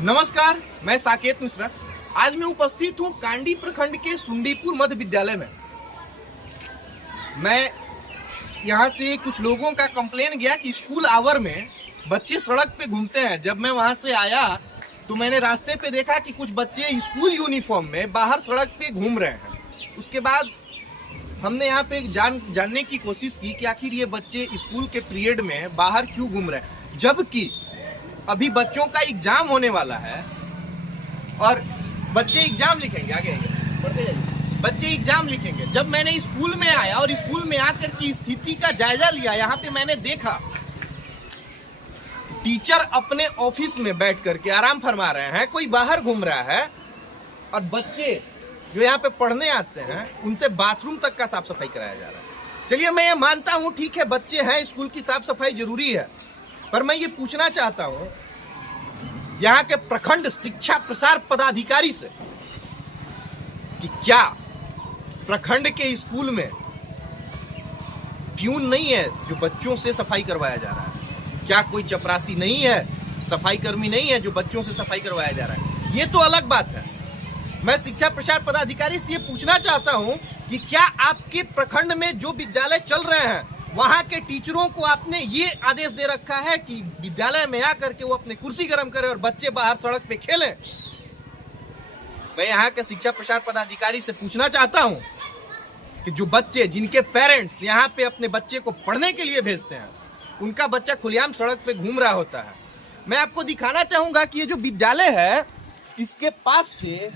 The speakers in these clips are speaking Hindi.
नमस्कार, मैं साकेत मिश्रा। आज मैं उपस्थित हूँ कांडी प्रखंड के सुंडीपुर मध्य विद्यालय में। मैं यहाँ से कुछ लोगों का कंप्लेन गया कि स्कूल आवर में बच्चे सड़क पे घूमते हैं। जब मैं वहाँ से आया तो मैंने रास्ते पे देखा कि कुछ बच्चे स्कूल यूनिफॉर्म में बाहर सड़क पे घूम रहे हैं। उसके बाद हमने यहाँ पे जानने की कोशिश की कि आखिर ये बच्चे स्कूल के पीरियड में बाहर क्यों घूम रहे हैं, जबकि अभी बच्चों का एग्जाम होने वाला है और बच्चे एग्जाम लिखेंगे। आगे बच्चे एग्जाम लिखेंगे। जब मैंने स्कूल में आया और स्कूल में आकर की स्थिति का जायजा लिया, यहाँ पे मैंने देखा टीचर अपने ऑफिस में बैठ करके आराम फरमा रहे हैं, कोई बाहर घूम रहा है और बच्चे जो यहाँ पे पढ़ने आते हैं उनसे बाथरूम तक का साफ सफाई कराया जा रहा है। चलिए, मैं ये मानता हूँ, ठीक है, बच्चे हैं, स्कूल की साफ सफाई जरूरी है, पर मैं ये पूछना चाहता हूँ यहाँ के प्रखंड शिक्षा प्रसार पदाधिकारी से कि क्या प्रखंड के स्कूल में प्यून नहीं है जो बच्चों से सफाई करवाया जा रहा है? क्या कोई चपरासी नहीं है, सफाई कर्मी नहीं है जो बच्चों से सफाई करवाया जा रहा है? ये तो अलग बात है। मैं शिक्षा प्रसार पदाधिकारी से ये पूछना चाहता हूं कि क्या आपके प्रखंड में जो विद्यालय चल रहे हैं वहां के टीचरों को आपने ये आदेश दे रखा है कि विद्यालय में आकर के वो अपने कुर्सी गर्म करें और बच्चे बाहर सड़क पे खेलें? मैं यहाँ के शिक्षा प्रसार पदाधिकारी से पूछना चाहता हूँ कि जो बच्चे, जिनके पेरेंट्स यहाँ पे अपने बच्चे को पढ़ने के लिए भेजते हैं, उनका बच्चा खुलेआम सड़क पे घूम रहा होता है। मैं आपको दिखाना चाहूंगा कि ये जो विद्यालय है इसके पास से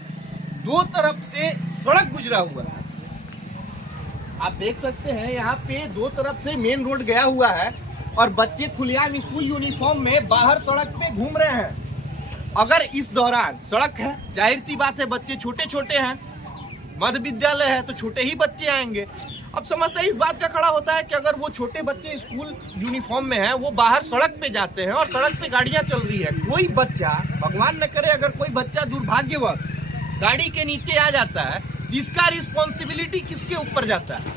दो तरफ से सड़क गुजरा हुआ है। आप देख सकते हैं यहाँ पे दो तरफ से मेन रोड गया हुआ है और बच्चे खुलेआम स्कूल यूनिफॉर्म में बाहर सड़क पे घूम रहे हैं। अगर इस दौरान सड़क है, जाहिर सी बात है, बच्चे छोटे छोटे हैं, मध्य विद्यालय है तो छोटे ही बच्चे आएंगे। अब समस्या इस बात का खड़ा होता है कि अगर वो छोटे बच्चे स्कूल यूनिफॉर्म में हैं, वो बाहर सड़क पे जाते हैं और सड़क पे गाड़ियां चल रही है, कोई बच्चा, भगवान न करे, अगर कोई बच्चा दुर्भाग्यवश गाड़ी के नीचे आ जाता है, इसका रिस्पॉन्सिबिलिटी किसके ऊपर जाता है?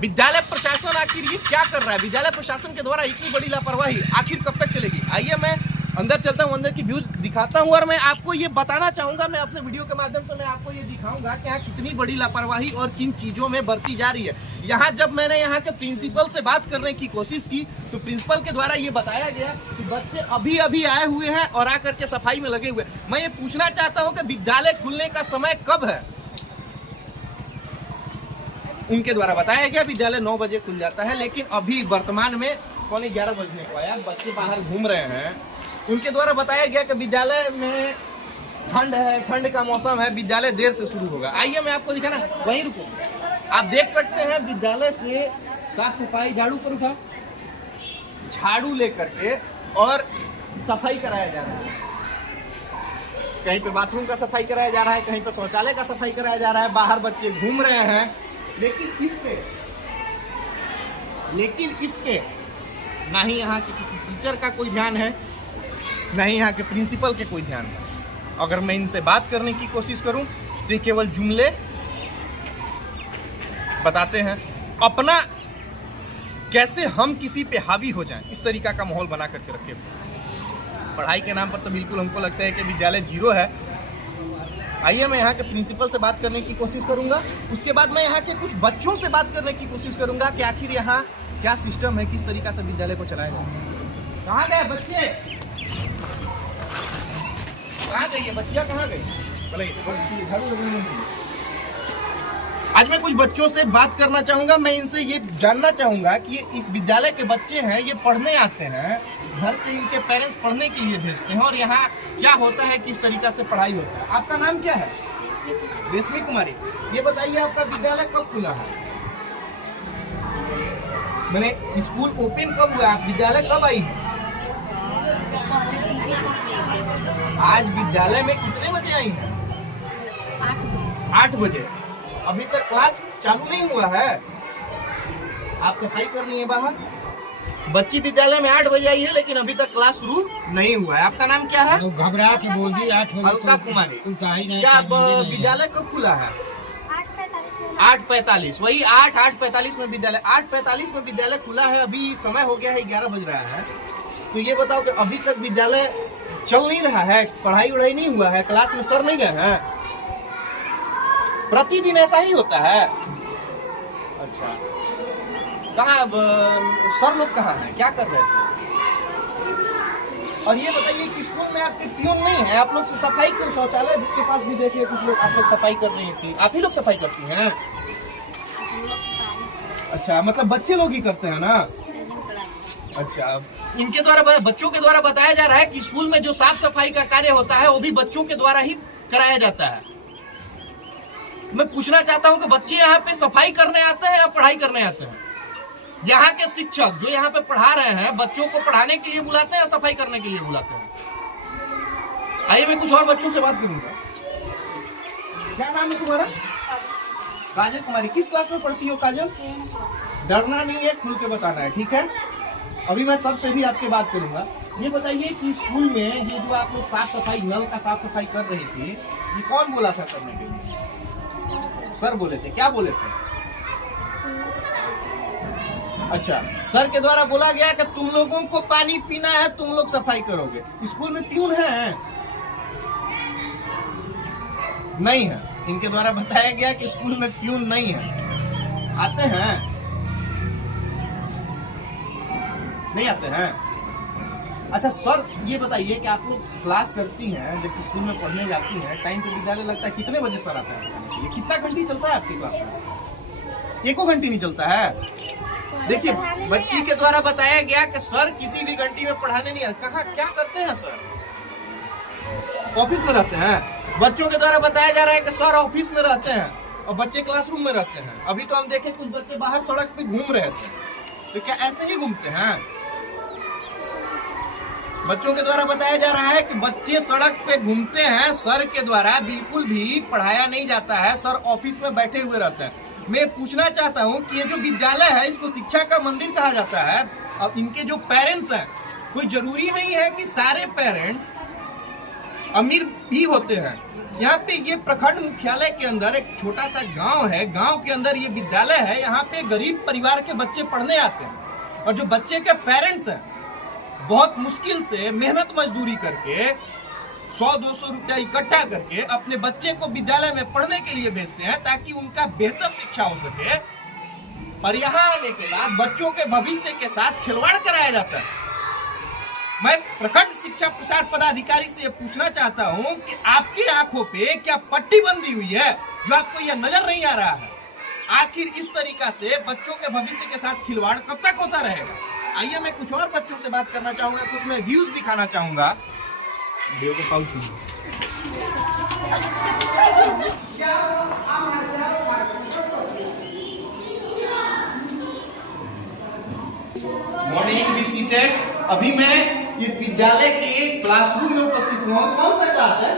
विद्यालय प्रशासन आखिर ये क्या कर रहा है? विद्यालय प्रशासन के द्वारा इतनी बड़ी लापरवाही आखिर कब तक चलेगी? आइए मैं अंदर चलता हूँ, अंदर की व्यूज दिखाता हूँ और मैं आपको ये बताना चाहूंगा, मैं अपने वीडियो के माध्यम से मैं आपको ये दिखाऊंगा कि यहाँ कितनी बड़ी लापरवाही और किन चीजों में बरती जा रही है। यहाँ जब मैंने यहाँ के प्रिंसिपल से बात करने की कोशिश की तो प्रिंसिपल के द्वारा ये बताया गया कि बच्चे अभी अभी आए हुए हैं और आकर के सफाई में लगे हुए। मैं ये पूछना चाहता हूँ कि विद्यालय खुलने का समय कब है? उनके द्वारा बताया गया विद्यालय 9 बजे खुल जाता है, लेकिन अभी वर्तमान में 11:15 बजने को आया, बच्चे बाहर घूम रहे हैं। उनके द्वारा बताया गया कि विद्यालय में ठंड है, ठंड का मौसम है, विद्यालय देर से शुरू होगा। आइए मैं आपको दिखाना, वहीं रुको। आप देख सकते हैं विद्यालय से साफ सफाई, झाड़ू पर उठा, झाड़ू लेकर के और सफाई कराया जा रहा है। कहीं पे बाथरूम का सफाई कराया जा रहा है, कहीं पे शौचालय का सफाई कराया जा रहा है, बाहर बच्चे घूम रहे हैं। लेकिन इस पे ना ही यहाँ के किसी टीचर का कोई ध्यान है, ना ही यहाँ के प्रिंसिपल के कोई ध्यान है। अगर मैं इनसे बात करने की कोशिश करूं तो केवल जुमले बताते हैं, अपना कैसे हम किसी पे हावी हो जाएं, इस तरीका का माहौल बना करके रखे। पढ़ाई के नाम पर तो बिल्कुल हमको लगता है कि विद्यालय जीरो है। आइए मैं यहाँ के प्रिंसिपल से बात करने की कोशिश करूंगा, उसके बाद मैं यहाँ के कुछ बच्चों से बात करने की कोशिश करूंगा कि आखिर यहाँ क्या सिस्टम है, किस तरीका से विद्यालय को चलाया जाए। कहाँ गए बच्चे? कहाँ गई है बच्चियाँ, कहाँ गई? आज मैं कुछ बच्चों से बात करना चाहूँगा। मैं इनसे ये जानना चाहूँगा कि इस विद्यालय के बच्चे हैं, ये पढ़ने आते हैं, घर से इनके पेरेंट्स पढ़ने के लिए भेजते हैं और यहाँ क्या होता है, किस तरीका से पढ़ाई होता है। आपका नाम क्या है? रेशमी कुमारी। ये बताइए आपका विद्यालय कब खुला है? मैंने स्कूल ओपन कब हुआ? आप विद्यालय कब आई है? आज विद्यालय में कितने बजे आई हैं? 8 बजे। अभी तक क्लास चालू नहीं हुआ है, आप सफाई कर रही हैं बाहर। बच्ची विद्यालय में 8 बजे आई है लेकिन अभी तक क्लास शुरू नहीं हुआ है। आपका नाम क्या है? घबरा के बोल दी 8 बजे। अलका कुमारी। क्या विद्यालय कब खुला है? 8:45। वही 8:45 में विद्यालय, 8:45 में विद्यालय खुला है। अभी समय हो गया है 11 बज रहा है। तो ये बताओ कि अभी तक विद्यालय चल नहीं रहा है, पढ़ाई वढ़ाई नहीं हुआ है, क्लास में सर नहीं गए हैं? प्रतिदिन ऐसा ही होता है? अच्छा, कहाँ सर लोग कहाँ हैं, क्या कर रहे थे? और ये बताइए कि स्कूल में आपके पियून नहीं है, आप लोग से सफाई क्यों? शौचालय के पास भी देखिए कुछ लोग, आप लोग सफाई कर रही थी, आप ही लोग सफाई करती हैं? अच्छा, मतलब बच्चे लोग ही करते हैं ना? अच्छा, इनके द्वारा, बच्चों के द्वारा बताया जा रहा है कि स्कूल में जो साफ सफाई का कार्य होता है वो भी बच्चों के द्वारा ही कराया जाता है। मैं पूछना चाहता हूं कि बच्चे यहाँ पे सफाई करने आते हैं या पढ़ाई करने आते हैं? यहाँ के शिक्षक जो यहाँ पे पढ़ा रहे हैं, बच्चों को पढ़ाने के लिए बुलाते हैं या सफाई करने के लिए बुलाते हैं? आइए मैं कुछ और बच्चों से बात करूंगा। क्या नाम है तुम्हारा? काजल कुमारी। किस क्लास में पढ़ती हो काजल? डरना नहीं है, खुल के बताना है, ठीक है? अभी मैं सर से भी आपके बात करूंगा। ये बताइए कि स्कूल में ये जो आप लोग साफ सफाई, नल का साफ सफाई कर रही थी, ये कौन बोला था करने के लिए? सर बोले थे। क्या बोले थे? अच्छा, सर के द्वारा बोला गया कि तुम लोगों को पानी पीना है, तुम लोग सफाई करोगे। स्कूल में प्यून है? नहीं है। इनके द्वारा बताया गया कि स्कूल में प्यून नहीं है। आते हैं? नहीं आते हैं? अच्छा सर, ये बताइए कि आप लोग क्लास करती हैं, जब स्कूल में पढ़ने जाती हैं, टाइम पे विद्यालय लगता है, कितने बजे सर आता है? ये कितना घंटी चलता है आपकी क्लास में? एको घंटी नहीं चलता है? देखिए, बच्ची के द्वारा बताया गया कि सर किसी भी घंटी में पढ़ाने नहीं आते। कहाँ क्या करते हैं सर? ऑफिस में रहते हैं। बच्चों के द्वारा बताया जा रहा है कि सर ऑफिस में रहते हैं और बच्चे क्लासरूम में रहते हैं। अभी तो हम देखें कुछ बच्चे बाहर सड़क पे घूम रहे थे, तो क्या ऐसे ही घूमते हैं? बच्चों के द्वारा बताया जा रहा है कि बच्चे सड़क पे घूमते हैं, सर के द्वारा बिल्कुल भी पढ़ाया नहीं जाता है, सर ऑफिस में बैठे हुए रहते हैं। मैं पूछना चाहता हूं कि ये जो विद्यालय है इसको शिक्षा का मंदिर कहा जाता है, और इनके जो पेरेंट्स हैं, कोई जरूरी नहीं है कि सारे पेरेंट्स अमीर भी होते हैं। यहाँ पे ये प्रखंड मुख्यालय के अंदर एक छोटा सा गांव है, गांव के अंदर ये विद्यालय है। यहाँ पे गरीब परिवार के बच्चे पढ़ने आते हैं, और जो बच्चे के पेरेंट्स हैं बहुत मुश्किल से मेहनत मजदूरी करके 100-200 रुपया इकट्ठा करके अपने बच्चे को विद्यालय में पढ़ने के लिए भेजते हैं, ताकि उनका बेहतर शिक्षा हो सके। और यहाँ आने के बाद बच्चों के भविष्य के साथ खिलवाड़ कराया जाता है। मैं प्रखंड शिक्षा प्रसार पदाधिकारी से पूछना चाहता हूँ कि आपकी आंखों पे क्या पट्टी बंधी हुई है जो आपको यह नजर नहीं आ रहा है? आखिर इस तरीका से बच्चों के भविष्य के साथ खिलवाड़ कब तक होता रहेगा? आइए मैं कुछ और बच्चों से बात करना चाहूंगा, कुछ मैं व्यूज दिखाना चाहूंगा। Morning be seated. अभी मैं इस विद्यालय के क्लासरूम में उपस्थित हुआ हूँ। कौन सा क्लास है?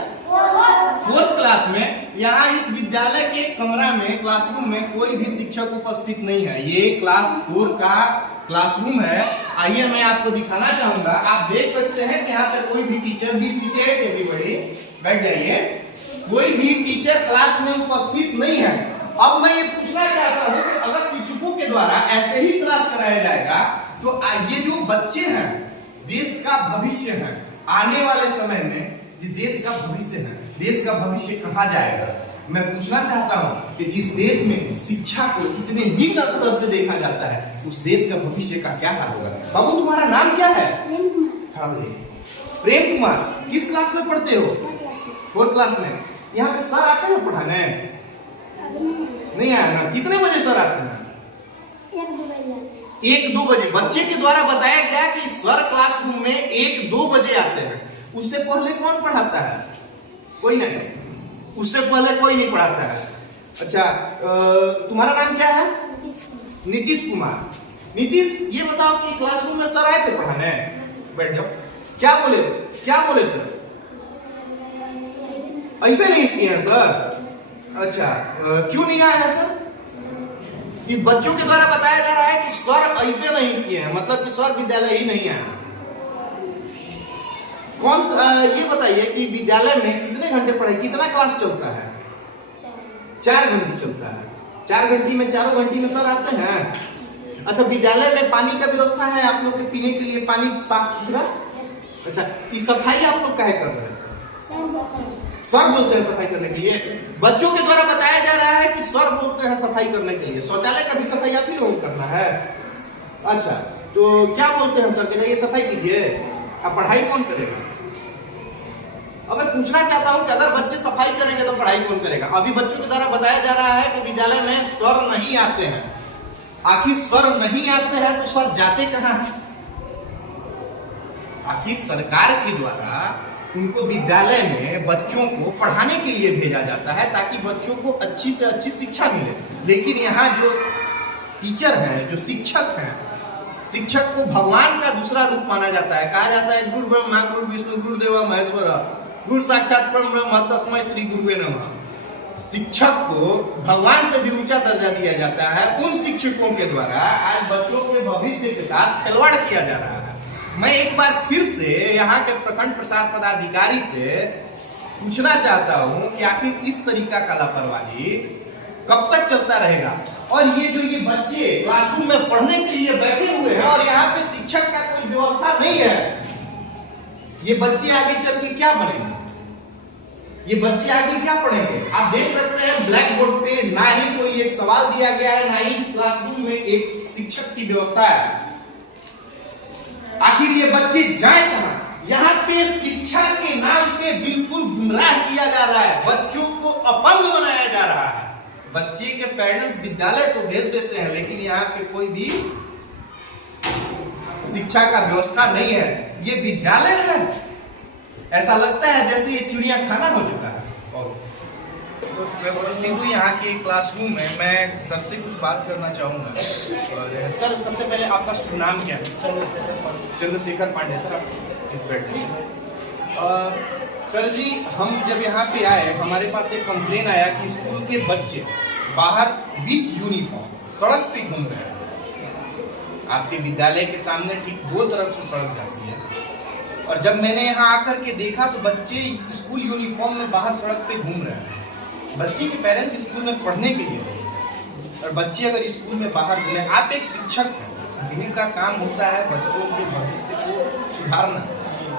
4th क्लास में। यहाँ इस विद्यालय के कमरा में, क्लासरूम में कोई भी शिक्षक उपस्थित नहीं है। ये क्लास 4 का क्लासरूम है। आइए मैं आपको दिखाना चाहूंगा। आप देख सकते हैं कि यहाँ पर कोई भी टीचर भी सीटेड, एवरीबॉडी बैठ जाइए, कोई भी टीचर क्लास में उपस्थित नहीं है। अब मैं ये पूछना चाहता हूँ कि अगर शिक्षकों के द्वारा ऐसे ही क्लास कराया जाएगा तो ये जो बच्चे हैं देश का भविष्य है। आने वाले समय में ये देश का भविष्य है, देश का भविष्य कहाँ जाएगा? मैं पूछना चाहता हूँ कि जिस देश में शिक्षा को इतने निम्न स्तर से देखा जाता है, उस देश का भविष्य का क्या हाल होगा? बाबू तुम्हारा नाम क्या है? प्रेम कुमार। किस क्लास में पढ़ते हो? 4th क्लास में। यहाँ पे सर आते हैं पढ़ाने? नहीं आया ना? कितने बजे सर आते हैं? 1-2 बजे। बच्चे के द्वारा बताया गया कि सर क्लासरूम में 1-2 बजे आते हैं। उससे पहले कौन पढ़ाता है? कोई नहीं, उससे पहले कोई नहीं पढ़ाता है। अच्छा, तुम्हारा नाम क्या है? नीतीश कुमार। नीतीश, ये बताओ कि क्लासरूम में सर आए थे पढ़ाने? बैठ जाओ। क्या बोले सर? अभी नहीं किए हैं सर? अच्छा, क्यों नहीं आया है सर? ये बच्चों के द्वारा बताया जा रहा है कि सर अइबे नहीं किए हैं, मतलब कि सर विद्यालय ही नहीं आया। ये बताइए कि विद्यालय में कितने घंटे पढ़ाई, कितना क्लास चलता है? 4 घंटे चलता है। 4 घंटे में, 4 घंटे में सर आते हैं। अच्छा, विद्यालय में पानी का व्यवस्था है आप लोग के पीने के लिए? पानी साफ सुथरा अच्छा, ये सफाई आप लोग काहे कर रहे हैं? सर बोलते हैं सफाई करने के लिए। बच्चों के द्वारा बताया जा रहा है कि सर बोलते हैं सफाई करने के लिए। शौचालय का भी सफाई आप ही लोग करना है। अच्छा, तो क्या बोलते हैं सर के जाइए सफाई कीजिए। अब पढ़ाई कौन करेगा? अब मैं पूछना चाहता हूं कि अगर बच्चे सफाई करेंगे तो पढ़ाई कौन करेगा? अभी बच्चों के द्वारा बताया जा रहा है कि विद्यालय में सर नहीं आते हैं। आखिर सर नहीं आते हैं तो सर जाते कहां हैं? आखिर सरकार के द्वारा उनको विद्यालय में बच्चों को पढ़ाने के लिए भेजा जाता है ताकि बच्चों को अच्छी से अच्छी शिक्षा मिले। लेकिन यहाँ जो टीचर हैं, जो शिक्षक हैं, शिक्षक को भगवान का दूसरा रूप माना जाता है। कहा जाता है गुरु ब्रह्मा गुरु विष्णु गुरुदेव महेश्वर गुरु साक्षात परब्रह्म तस्मै श्री गुरुवे नमः। शिक्षक को भगवान से भी ऊंचा दर्जा दिया जाता है। उन शिक्षकों के द्वारा आज बच्चों के भविष्य के साथ खिलवाड़ किया जा रहा है। मैं एक बार फिर से यहाँ के प्रखंड प्रसाद पदाधिकारी से पूछना चाहता हूँ कि आखिर इस तरीका का लापरवाही कब तक चलता रहेगा? और ये बच्चे क्लासरूम में पढ़ने के लिए बैठे हुए हैं और यहाँ पे शिक्षक का कोई व्यवस्था नहीं है। ये बच्चे आगे चल के क्या बनेंगे? ये बच्चे आगे क्या पढ़ेंगे? आप देख सकते हैं ब्लैक बोर्ड पे ना ही कोई एक सवाल दिया गया है, ना ही इस क्लासरूम में एक शिक्षक की व्यवस्था है। आखिर ये बच्चे जाए कहां? यहाँ पे शिक्षा के नाम पे बिल्कुल गुमराह किया जा रहा है। बच्चों को अपंग बनाया जा रहा है। बच्चे के पेरेंट्स विद्यालय तो भेज देते हैं लेकिन यहाँ पे कोई भी शिक्षा का व्यवस्था नहीं है। ये विद्यालय है, ऐसा लगता है जैसे ये चिड़िया खाना हो चुका है। मैं उपस्थित हूँ यहाँ के क्लासरूम में। मैं सर से कुछ बात करना चाहूँगा। सर, सबसे पहले आपका शुभ नाम क्या है? चंद्रशेखर पांडे। सर, आप इस बैठ सर जी, हम जब यहाँ पे आए हमारे पास एक कंप्लेन आया कि स्कूल के बच्चे बाहर विथ यूनिफॉर्म सड़क पे घूम रहे हैं। आपके विद्यालय के सामने ठीक दो तरफ से सड़क जाती है और जब मैंने यहाँ आकर के देखा तो बच्चे स्कूल यूनिफॉर्म में बाहर सड़क पे घूम रहे हैं। बच्चे के पेरेंट्स स्कूल में पढ़ने के लिए और बच्चे अगर स्कूल में बाहर घूमे, आप एक शिक्षक हैं, जिनका काम होता है बच्चों के भविष्य को सुधारना,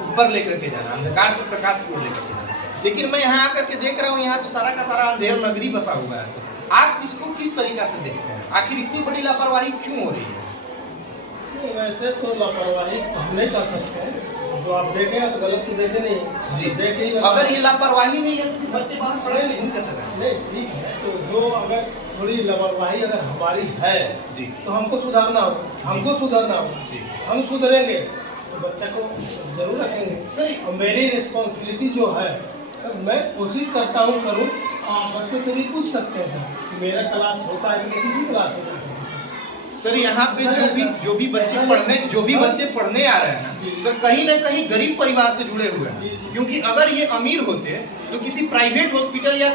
ऊपर लेकर के जाना, अंधकार से प्रकाश की ओर लेकर के जाना। लेकिन मैं यहाँ आकर के देख रहा हूँ यहाँ तो सारा का सारा अंधेर नगरी बसा हुआ है। आप इसको किस तरीका से देखते हैं? आखिर इतनी बड़ी लापरवाही क्यों हो रही है? वैसे तो लापरवाही हम नहीं कर सकते। जो आप देखें तो गलत तो देखे नहीं जी। देखे अगर ये लापरवाही नहीं है तो बच्चे बाहर सड़क घूम कैसे रहे? नहीं, ठीक है। तो जो अगर थोड़ी लापरवाही अगर हमारी है जी तो हमको सुधारना होगा, हमको सुधारना होगा। हम सुधरेंगे तो बच्चा को जरूर रखेंगे। सही। और मेरी रिस्पॉन्सिबिलिटी जो है सर, मैं कोशिश करता हूँ करूँ। आप बच्चे से भी पूछ सकते हैं सर कि मेरा क्लास होता है कि किसी क्लास होता है। सर, यहाँ पे जो भी बच्चे पढ़ने आ रहे हैं सर, कहीं ना कहीं गरीब परिवार से जुड़े हुए हैं। क्योंकि अगर ये अमीर होते तो किसी प्राइवेट हॉस्पिटल या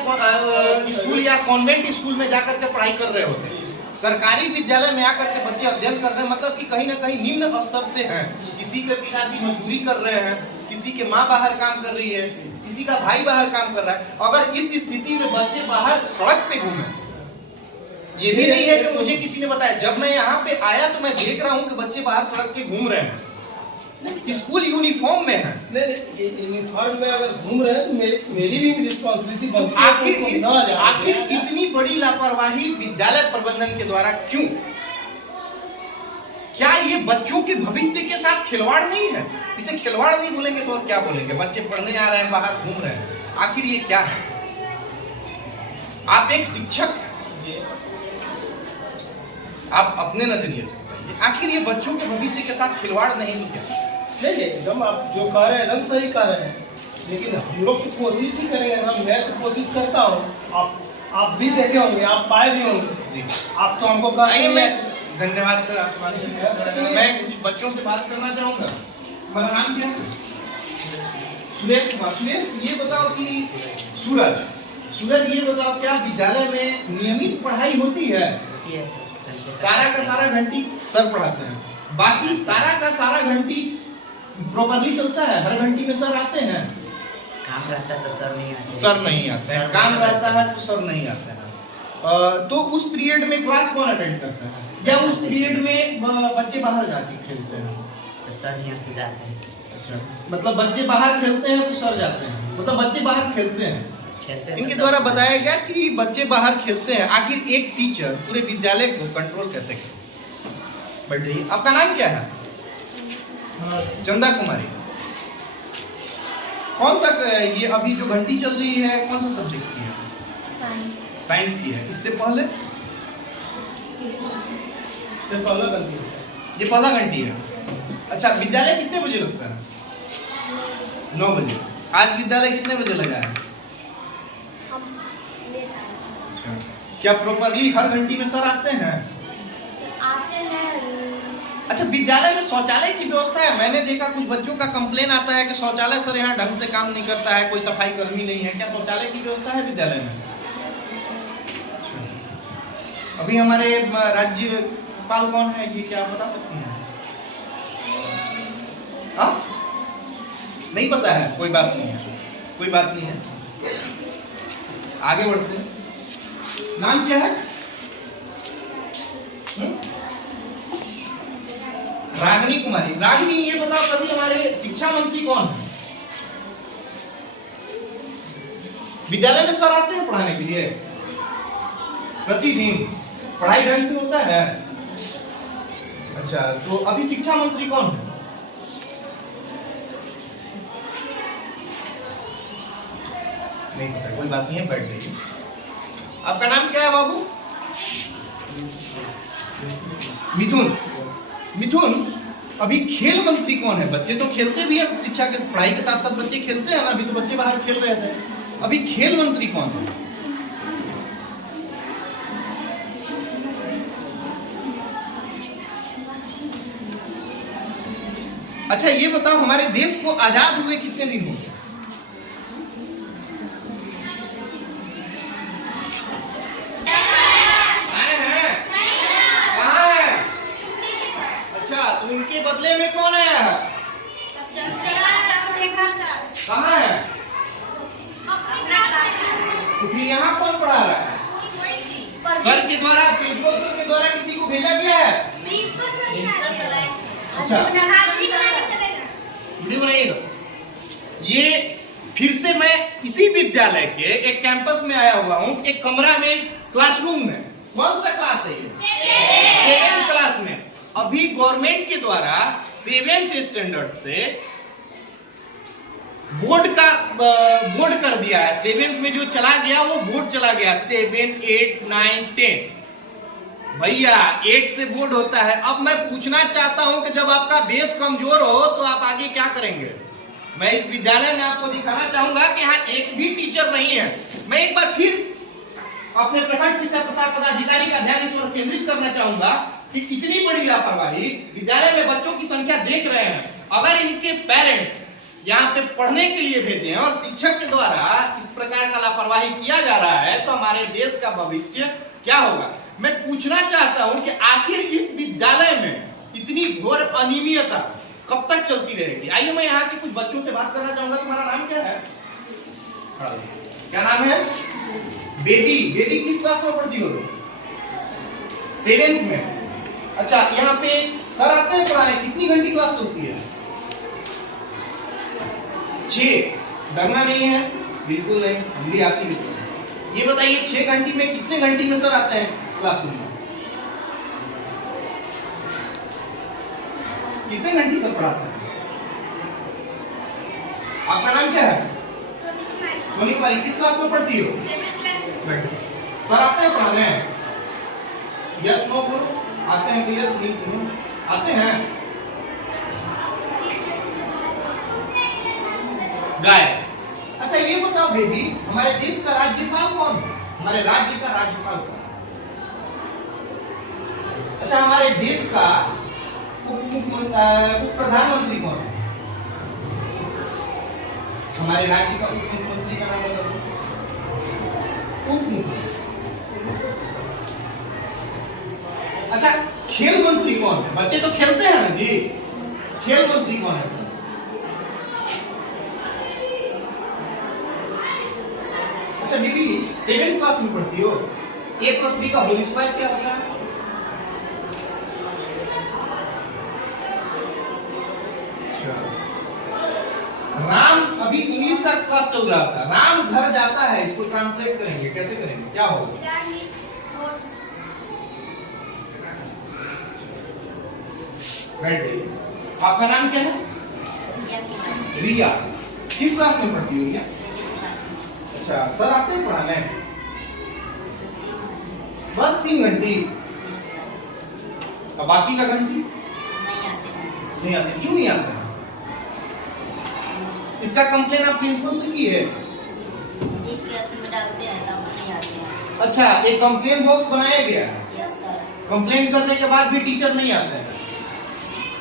स्कूल या कॉन्वेंट स्कूल में जाकर के पढ़ाई कर रहे होते। सरकारी विद्यालय में आकर के बच्चे अध्ययन कर रहे हैं, मतलब कि कहीं ना कहीं निम्न स्तर से हैं। किसी के पिताजी मजदूरी कर रहे हैं, किसी के माँ बाहर काम कर रही है, किसी का भाई बाहर काम कर रहा है। अगर इस स्थिति में बच्चे बाहर सड़क पे घूमे, ये भी नहीं है कि मुझे किसी ने बताया। जब मैं यहाँ पे आया तो मैं देख रहा हूँ कि बच्चे बाहर सड़क पे घूम रहे हैं, स्कूल यूनिफॉर्म में है। नहीं, यूनिफॉर्म में अगर घूम रहे हैं तो मेरी भी रिस्पॉन्सिबिलिटी बनती है। आखिर इतनी बड़ी लापरवाही विद्यालय प्रबंधन के द्वारा क्यों? क्या ये बच्चों के भविष्य के साथ खिलवाड़ नहीं है? इसे खिलवाड़ नहीं बोलेंगे तो और क्या बोलेंगे? बच्चे पढ़ने आ रहे हैं, बाहर घूम रहे हैं, आखिर ये क्या है? आप एक शिक्षक हैं, आप अपने नजरिए से बताइए, आखिर ये बच्चों के भविष्य के साथ खिलवाड़ नहीं है क्या? नहीं, एकदम आप जो कह रहे हैं एकदम सही कह रहे हैं, लेकिन हम लोग तो कोशिश ही करेंगे। मैं तो कोशिश करता हूँ, आप भी देखे होंगे, आप पाए भी होंगे जी। आप तो हमको धन्यवाद सर, आप मैं कुछ बच्चों से बात करना चाहूँगा। तुम्हारा नाम क्या है? सुरेश कुमार। सुरेश, ये बताओ कि सूरज ये बताओ, क्या विद्यालय में नियमित पढ़ाई होती है? सारा का सारा घंटी सर पढ़ाते हैं, बाकी सारा का सारा घंटी प्रॉपर्ली चलता है? हर घंटी में सर आते हैं? काम रहता है तो सर नहीं आते। सर नहीं आते हैं। काम रहता है तो सर नहीं आते हैं। तो उस पीरियड में क्लास कौन अटेंड करता है? या उस पीरियड में बच्चे बाहर जाके खेलते हैं? तो सर यहाँ से जाते हैं। अच्छा, मतलब बच्चे बाहर खेलते हैं तो सर जाते हैं, मतलब बच्चे बाहर खेलते हैं। खेलते इनके तो द्वारा सब- बताया गया कि बच्चे बाहर खेलते हैं, आखिर एक टीचर पूरे विद्यालय को कंट्रोल कैसे करे? बैठिए, आपका नाम क्या है? चंदा कुमारी। कौन सा ये अभी जो घंटी चल रही है कौन सा सब्जेक्ट की है? साइंस की है। इससे पहले ये पहला गलती है। ये पहला घंटी है। अच्छा, विद्यालय कितने बजे लगता है? 9 बजे। आज विद्यालय कितने बजे लगा है? अच्छा, क्या प्रॉपरली हर घंटी में सर आते हैं? आते हैं। अच्छा, विद्यालय में शौचालय की व्यवस्था है? मैंने देखा कुछ बच्चों का कंप्लेन आता है कि शौचालय सर यहाँ ढंग से काम नहीं करता है, कोई सफाई कर्मी नहीं है। क्या शौचालय की व्यवस्था है विद्यालय में? अभी हमारे राज्यपाल कौन है, ये क्या आप बता सकती हैं? हाँ, नहीं पता है, कोई बात नहीं है, कोई बात नहीं है। आगे बढ़ते हैं। नाम क्या है? रागिनी कुमारी। रागिनी, ये बताओ कभी हमारे शिक्षा मंत्री कौन है? विद्यालय में सर आते हैं पढ़ाने के लिए? प्रतिदिन पढ़ाई ढंग से होता है? अच्छा, तो अभी शिक्षा मंत्री कौन है? नहीं पता, कोई बात नहीं है, बैठ जाइए। आपका नाम क्या है बाबू? मिथुन। मिथुन, अभी खेल मंत्री कौन है? बच्चे तो खेलते भी है, शिक्षा के पढ़ाई के साथ साथ बच्चे खेलते हैं ना, अभी तो बच्चे बाहर खेल रहे थे। अभी खेल मंत्री कौन है? अच्छा, ये बताओ हमारे देश को आजाद हुए कितने दिन हो गए? उनके बदले में कौन है? कहाँ है? तो फिर यहाँ कौन पढ़ा रहा है? सर के द्वारा, प्रिंसिपल सर के द्वारा किसी को भेजा गया है? अच्छा, वीडियो बनाइएगा। ये फिर से मैं इसी विद्यालय के एक कैंपस में आया हुआ हूँ, एक कमरा में, क्लासरूम में। कौन सा क्लास है ये? 7th क्लास में। अभी गवर्नमेंट के द्वारा 7th स्टैंडर्ड से बोर्ड कर दिया है। 7th में जो चला गया वो बोर्ड चला गया, 7, 8, 9, 10। भैया 8 से बोर्ड होता है। अब मैं पूछना चाहता हूं कि जब आपका बेस कमजोर हो तो आप आगे क्या करेंगे? मैं इस विद्यालय में आपको दिखाना चाहूंगा कि यहाँ एक भी टीचर नहीं है। मैं एक बार फिर अपने प्रखंड शिक्षा प्रसार पदाधिकारी का ध्यान इस पर केंद्रित करना चाहूंगा कि इतनी बड़ी लापरवाही, विद्यालय में बच्चों की संख्या देख रहे हैं, अगर इनके पेरेंट्स यहाँ पे पढ़ने के लिए भेजे हैं और शिक्षक के द्वारा इस प्रकार का लापरवाही किया जा रहा है तो हमारे देश का भविष्य क्या होगा? मैं पूछना चाहता हूं कि आखिर इस विद्यालय में इतनी घोर अनियमितता कब तक चलती रहेगी? आइए मैं यहाँ के कुछ बच्चों से बात करना चाहूंगा। तुम्हारा नाम क्या है? क्या नाम है? बेबी। बेबी किस क्लास में पढ़ती हो? 7th में। अच्छा, यहाँ पे सर आते हैं पढ़ाने, कितनी घंटी क्लास चलती है? 6। डरना नहीं है, बिल्कुल नहीं, मेरी आपकी बिल्कुल। ये बताइए 6 घंटी में कितने घंटी में सर आते हैं क्लासरूम में? कितने घंटी सर पढ़ाते हैं? आपका नाम क्या है? सोनी कुमारी। किस क्लास में पढ़ती हो? 7th class. सर आते हैं पढ़ाने? यस नो बोलो। आते हैं? यस नहीं आते हैं? गाय। अच्छा, ये बताओ बेबी, हमारे देश का राज्यपाल कौन है? हमारे राज्य का राज्यपाल कौन है? अच्छा, हमारे देश का उप प्रधानमंत्री कौन है? हमारे राज्य का उप मुख्यमंत्री का नाम बताओ। उप मुख्यमंत्री। अच्छा, खेल मंत्री कौन है? बच्चे तो खेलते हैं ना जी, खेल मंत्री कौन है? अच्छा बेबी, 7th क्लास में पढ़ती हो? A+B का होल स्क्वायर क्या होता है? अभी इंग्लिश का क्लास चल रहा था। राम घर जाता है, इसको ट्रांसलेट करेंगे, कैसे करेंगे, क्या होगा? Ram is goes. बैठ जाइए। आपका नाम क्या है? क्या रिया। किस क्लास में पढ़ती हो रिया? क्लास में अच्छा, सर आते हैं पढ़ाने? बस 3 घंटे। अब बाकी का घंटी नहीं आते हैं। नहीं आते। क्यों नहीं आते? इसका कंप्लेन आप प्रिंसिपल से की है? लिख के हाथ में डालते हैं तब नहीं आते हैं। अच्छा, एक कंप्लेन बॉक्स बनाया गया है। Yes sir. कंप्लेन करने के बाद भी टीचर नहीं आते हैं।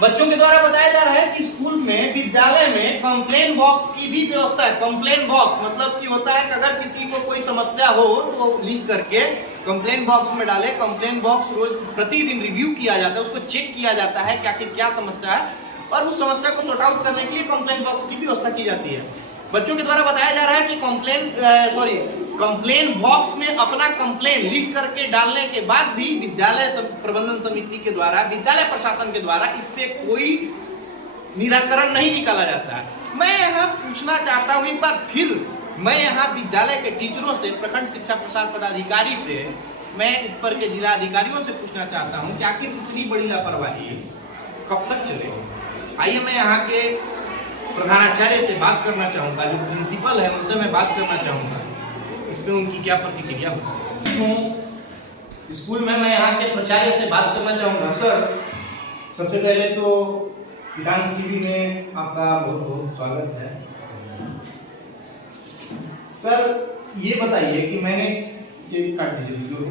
बच्चों के द्वारा बताया जा रहा है कि स्कूल में, विद्यालय में कंप्लेन बॉक्स की भी व्यवस्था है। कंप्लेन बॉक्स मतलब कि होता है कि अगर किसी को कोई समस्या हो तो लिख करके कंप्लेन बॉक्स में डाले। कंप्लेन बॉक्स रोज प्रतिदिन रिव्यू किया जाता है, उसको चेक किया जाता है कि आखिर क्या समस्या है, और उस समस्या को सॉर्ट आउट करने के लिए कंप्लेन बॉक्स की भी व्यवस्था की जाती है। बच्चों के द्वारा बताया जा रहा है कि कंप्लेन बॉक्स में अपना कंप्लेन लिख करके डालने के बाद भी विद्यालय प्रबंधन समिति के द्वारा, विद्यालय प्रशासन के द्वारा इस पे कोई निराकरण नहीं निकाला जाता है। मैं यहाँ पूछना चाहता हूँ एक बार फिर, मैं यहाँ विद्यालय के टीचरों से, प्रखंड शिक्षा प्रसार पदाधिकारी से, मैं ऊपर के जिला अधिकारियों से पूछना चाहता हूँ कि आखिर इतनी बड़ी लापरवाही कब तक चलेगी? आइए मैं यहाँ के प्रधानाचार्य से बात करना चाहूँगा, जो प्रिंसिपल है उनसे मैं बात करना चाहूँगा, इसमें उनकी क्या प्रतिक्रिया होती है। स्कूल में मैं यहाँ के प्राचार्य से बात करना चाहूँगा। सर, सबसे पहले तो विधांश टीवी में आपका बहुत बहुत स्वागत है। सर, ये बताइए कि मैंने ये काट दीजिए।